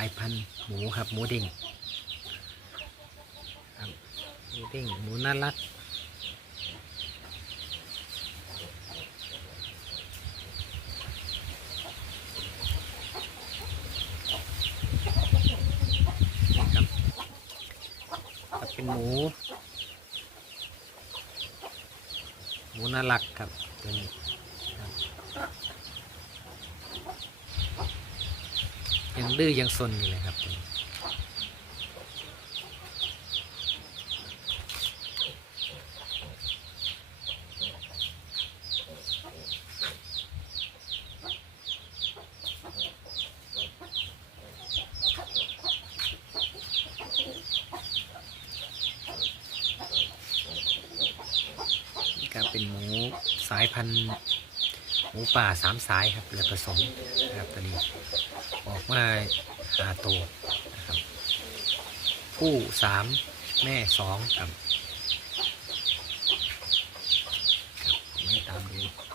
ายพันธุ์หมูครับ หมูเด้งครับหมูเด้งหมูน่ารักครับครับเป็นหมู หมูน่ารักครับตัวนี้ครับ ยังดื้อยังซนอยู่เลยครับตัวนี้นี่ครับเป็นหมูสายพันธุ์หมูป่าสามสายครับเลยผสมนะครับตัวนี้ มาหาตัวครับผู้สามแม่สองครับครับไม่ตามดูครับ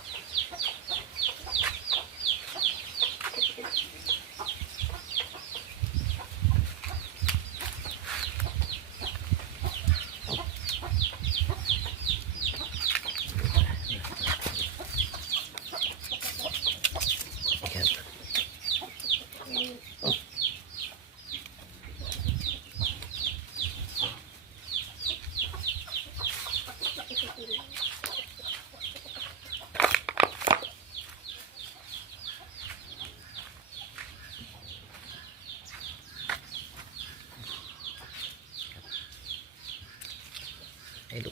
ให้ลู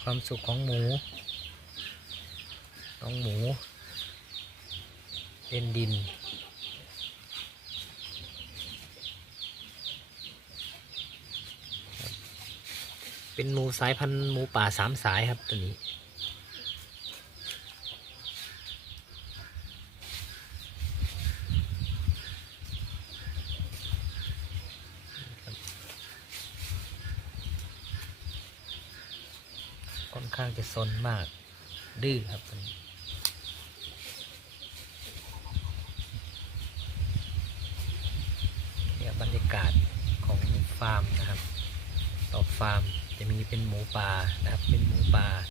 ความสุขของหมู น้องหมูเป็นดิน เป็นหมูสายพันธุ์หมูป่าสามสายครับตัวนี้ ค่อนข้างจะซนมาก ดื้อครับตัวนี้เนี่ยบรรยากาศของฟาร์มนะครับ ต่อฟาร์มจะมีเป็นหมูป่านะครับ เป็นหมูป่า